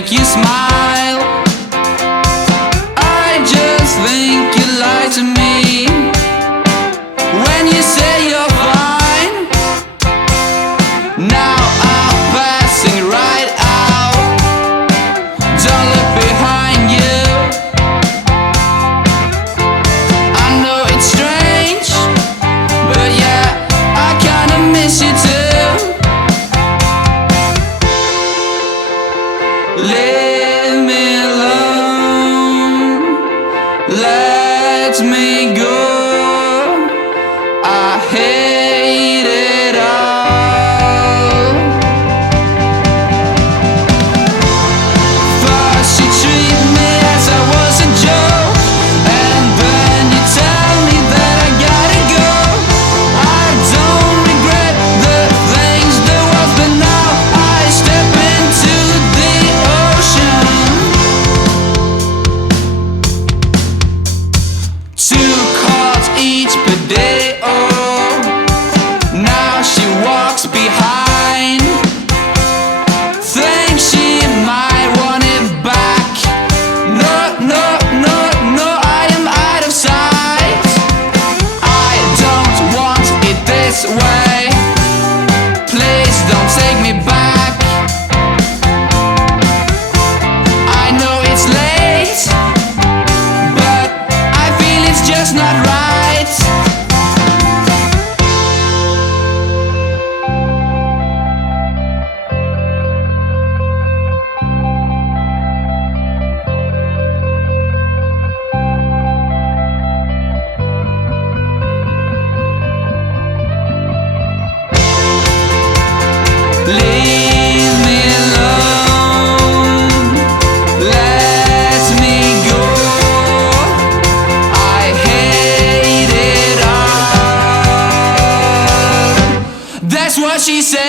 make you smile. I just think you lie to me when you say you're fine. Now I'm passing right out. Don't look behind you. I know it's strange, but yeah, I kinda miss you too. Leave me alone, let me go. I hate it all. First you treat me as I was a joke, and then you tell me that I gotta go. I don't regret the things that was, but now I step into the ocean. 2 calls each per day, oh. Now she walks behind. Thinks she might want it back. No, no, no, no, I am out of sight. I don't want it this way. Please don't take me back. I know it's late, but I feel it's just not right. Leave me alone, let me go. I hate it all. That's what she said.